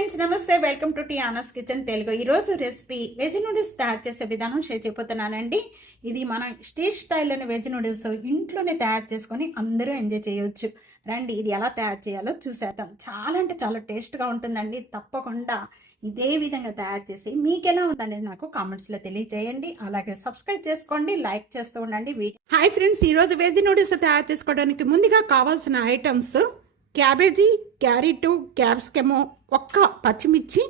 Friends నమస్తే, welcome to టియానాస్ kitchen Telugu. ఈరోజు recipe veg noodles తయారు చేసే విధానం షేర్ చేయబోతున్నానండి. ఇది మన స్ట్రీట్ స్టైల్లోని వెజ్ నూడిల్స్ ఇంట్లోనే తయారు చేసుకొని అందరూ ఎంజాయ్ చేయొచ్చు. రండి, ఇది ఎలా తయారు చేయాలో చూసేద్దాం. చాలా అంటే చాలా టేస్ట్గా ఉంటుందండి. తప్పకుండా ఇదే విధంగా తయారు చేసి మీకు ఎలా ఉందనేది నాకు కామెంట్స్లో తెలియజేయండి. అలాగే సబ్స్క్రైబ్ చేసుకోండి, లైక్ చేస్తూ ఉండండి. హాయ్ ఫ్రెండ్స్, ఈరోజు వెజ్ నూడిల్స్ తయారు చేసుకోవడానికి ముందుగా కావాల్సిన ఐటమ్స్ క్యాబేజీ, క్యారెట్, క్యాప్సికము, ఒక్క పచ్చిమిర్చి,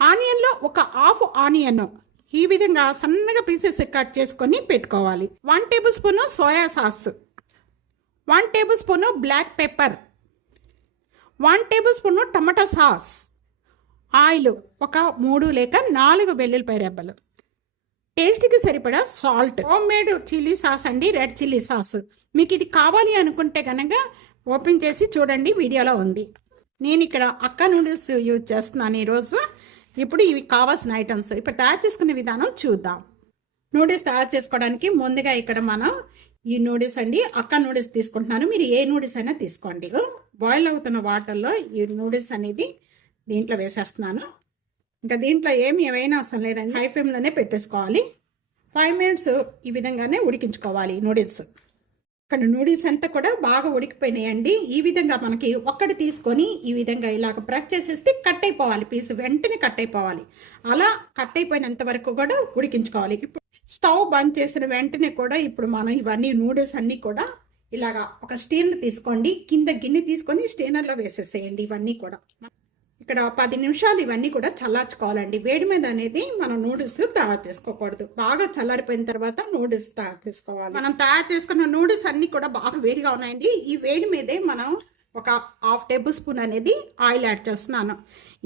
ఆనియన్లో ఒక హాఫ్ ఆనియన్ ఈ విధంగా సన్నగా పీసెస్ కట్ చేసుకొని పెట్టుకోవాలి. 1 tablespoon soya sauce, 1 tablespoon black pepper, 1 tablespoon టమాటా సాస్, ఆయిల్ ఒక 3 లేక 4 వెల్లుల్లిపాయ రెబ్బలు, టేస్ట్కి సరిపడా salt, homemade chilli sauce అండి, రెడ్ చిల్లీ సాస్. మీకు ఇది కావాలి అనుకుంటే కనుక ఓపెన్ చేసి చూడండి, వీడియోలో ఉంది. నేను ఇక్కడ అక్క నూడిల్స్ యూజ్ చేస్తున్నాను ఈరోజు. ఇప్పుడు ఇవి కావాల్సిన ఐటమ్స్ ఇప్పుడు తయారు చేసుకునే విధానం చూద్దాం. నూడిల్స్ తయారు చేసుకోవడానికి ముందుగా ఇక్కడ మనం ఈ నూడిల్స్ అండి, అక్క నూడిల్స్ తీసుకుంటున్నాను. మీరు ఏ నూడిల్స్ అయినా తీసుకోండి. బాయిల్ అవుతున్న వాటర్లో ఈ నూడిల్స్ అనేది దీంట్లో వేసేస్తున్నాను. ఇంకా దీంట్లో ఏమైనా అవసరం లేదండి, హై ఫ్లేమ్లోనే పెట్టేసుకోవాలి. 5 మినిట్స్ ఈ విధంగానే ఉడికించుకోవాలి నూడిల్స్. ఇక్కడ నూడిల్స్ అంతా కూడా బాగా ఉడికిపోయినాయండి. ఈ విధంగా మనకి ఒక్కటి తీసుకొని ఈ విధంగా ఇలాగ ప్రెస్ చేసేస్తే కట్ అయిపోవాలి, పీస్ వెంటనే కట్ అయిపోవాలి. అలా కట్ అయిపోయినంత వరకు కూడా ఉడికించుకోవాలి. ఇప్పుడు స్టవ్ బంద్ చేసిన వెంటనే కూడా ఇప్పుడు మనం ఇవన్నీ నూడిల్స్ అన్నీ కూడా ఇలాగా ఒక స్టీనర్ తీసుకోండి, కింద గిన్నె తీసుకొని స్టీనర్లో వేసేసేయండి. ఇవన్నీ కూడా ఇక్కడ 10 నిమిషాలు ఇవన్నీ కూడా చల్లార్చుకోవాలండి. వేడి మీద అనేది మనం నూడిల్స్ తయారు చేసుకోకూడదు. బాగా చల్లారిపోయిన తర్వాత నూడిల్స్ తయారు చేసుకోవాలి. మనం తయారు చేసుకున్న నూడిల్స్ అన్నీ కూడా బాగా వేడిగా ఉన్నాయండి. ఈ వేడి మీదే మనం ఒక 1/2 టేబుల్ స్పూన్ అనేది ఆయిల్ యాడ్ చేస్తున్నాను.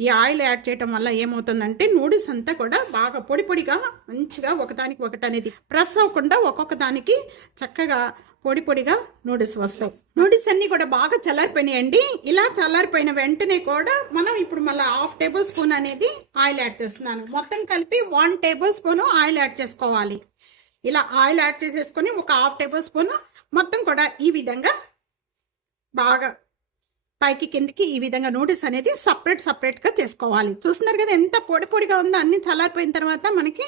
ఈ ఆయిల్ యాడ్ చేయడం వల్ల ఏమవుతుందంటే నూడిల్స్ అంతా కూడా బాగా పొడి పొడిగా మంచిగా ఒకదానికి ఒకటి అనేది ప్రెస్ అవ్వకుండా ఒక్కొక్క దానికి చక్కగా పొడి పొడిగా నూడిల్స్ వస్తాయి. నూడిల్స్ అన్నీ కూడా బాగా చల్లారిపోయినాయండి. ఇలా చల్లారిపోయిన వెంటనే కూడా మనం ఇప్పుడు మళ్ళీ 1/2 టేబుల్ స్పూన్ అనేది ఆయిల్ యాడ్ చేస్తున్నాను. మొత్తం కలిపి 1 టేబుల్ స్పూన్ ఆయిల్ యాడ్ చేసుకోవాలి. ఇలా ఆయిల్ యాడ్ చేసేసుకొని ఒక 1/2 టేబుల్ స్పూన్ మొత్తం కూడా ఈ విధంగా బాగా పైకి కిందికి ఈ విధంగా నూడిల్స్ అనేది సపరేట్గా చేసుకోవాలి. చూస్తున్నారు కదా ఎంత పొడి పొడిగా ఉందో. అన్ని చల్లారిపోయిన తర్వాత మనకి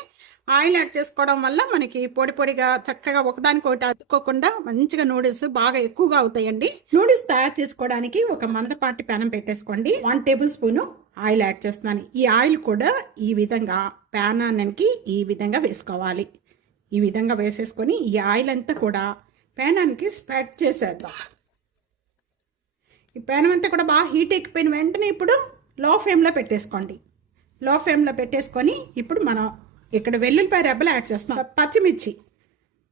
ఆయిల్ యాడ్ చేసుకోవడం వల్ల మనకి పొడి పొడిగా చక్కగా ఒకదానికి ఒకటి అతుక్కోకుండా మంచిగా నూడిల్స్ బాగా ఎక్కువగా అవుతాయండి. నూడిల్స్ తయారు చేసుకోవడానికి ఒక మందపాటి ప్యానం పెట్టేసుకోండి. 1 టేబుల్ స్పూను ఆయిల్ యాడ్ చేస్తున్నాను. ఈ ఆయిల్ కూడా ఈ విధంగా ప్యానానికి ఈ విధంగా వేసుకోవాలి. ఈ విధంగా వేసేసుకొని ఈ ఆయిల్ అంతా కూడా ప్యానానికి స్ప్రెడ్ చేసేద్దాం. ఈ ప్యాన్ అంతా కూడా బాగా హీట్ ఎక్కిపోయిన వెంటనే ఇప్పుడు లో ఫ్లేమ్లో పెట్టేసుకోండి. లో ఫ్లేమ్లో పెట్టేసుకొని ఇప్పుడు మనం ఇక్కడ వెల్లుల్లిపాయ రెబ్బలు యాడ్ చేస్తున్నాం, పచ్చిమిర్చి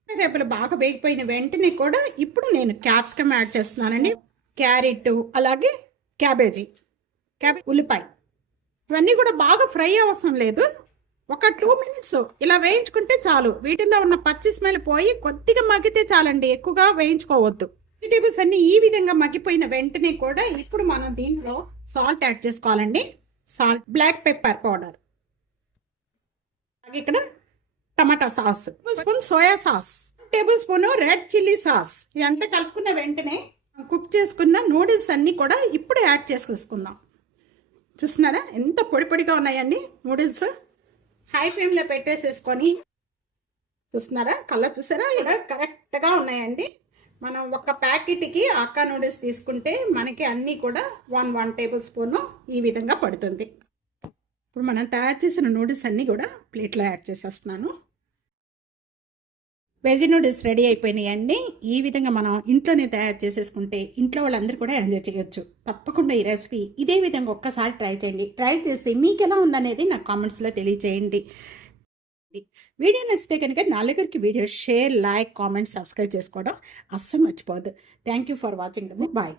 రెబ్బలు బాగా వేగిపోయిన వెంటనే కూడా ఇప్పుడు నేను క్యాప్సికమ్ యాడ్ చేస్తున్నానండి, క్యారెట్, అలాగే క్యాబేజీ, ఉల్లిపాయ. ఇవన్నీ కూడా బాగా ఫ్రై అవసరం లేదు, ఒక 2 మినిట్స్ ఇలా వేయించుకుంటే చాలు. వీటిల్లో ఉన్న పచ్చి స్మెల్ పోయి కొద్దిగా మగ్గితే చాలండి, ఎక్కువగా వేయించుకోవద్దు. వెజిటేబుల్స్ అన్ని ఈ విధంగా మగ్గిపోయిన వెంటనే కూడా ఇప్పుడు మనం దీంట్లో సాల్ట్ యాడ్ చేసుకోవాలండి. సాల్ట్, బ్లాక్ పెప్పర్ పౌడర్, అలాగే ఇక్కడ టమాటా sauce, spoon soya sauce, table spoon red chilli sauce. ఇదంతా కలుపుకున్న వెంటనే కుక్ చేసుకున్న నూడిల్స్ అన్నీ కూడా ఇప్పుడు యాడ్ చేసుకుందాం. చూస్తున్నారా ఎంత పొడి పొడిగా ఉన్నాయండి నూడిల్స్. హై ఫ్లేమ్లో పెట్టేసేసుకొని చూస్తున్నారా, కలర్ చూసారా, ఇలా కరెక్ట్గా ఉన్నాయండి. మనం ఒక ప్యాకెట్కి అక్క నూడిల్స్ తీసుకుంటే మనకి అన్నీ కూడా 1 టేబుల్ స్పూను ఈ విధంగా పడుతుంది. ఇప్పుడు మనం తయారు చేసిన నూడిల్స్ అన్నీ కూడా ప్లేట్లో యాడ్ చేసేస్తున్నాను. వెజ్ నూడిల్స్ రెడీ అయిపోయినాయండి. ఈ విధంగా మనం ఇంట్లోనే తయారు చేసేసుకుంటే ఇంట్లో వాళ్ళందరూ కూడా ఎంజాయ్ చేయొచ్చు. తప్పకుండా ఈ రెసిపీ ఇదే విధంగా ఒక్కసారి ట్రై చేయండి. ట్రై చేసి మీకు ఎలా ఉందనేది నాకు కామెంట్స్లో తెలియచేయండి. వీడియో నచ్చితే కనుక నలుగురికి video share, like, comment, subscribe చేసుకోవడం అస్సలు మర్చిపోవద్దు. Thank you for watching. Bye.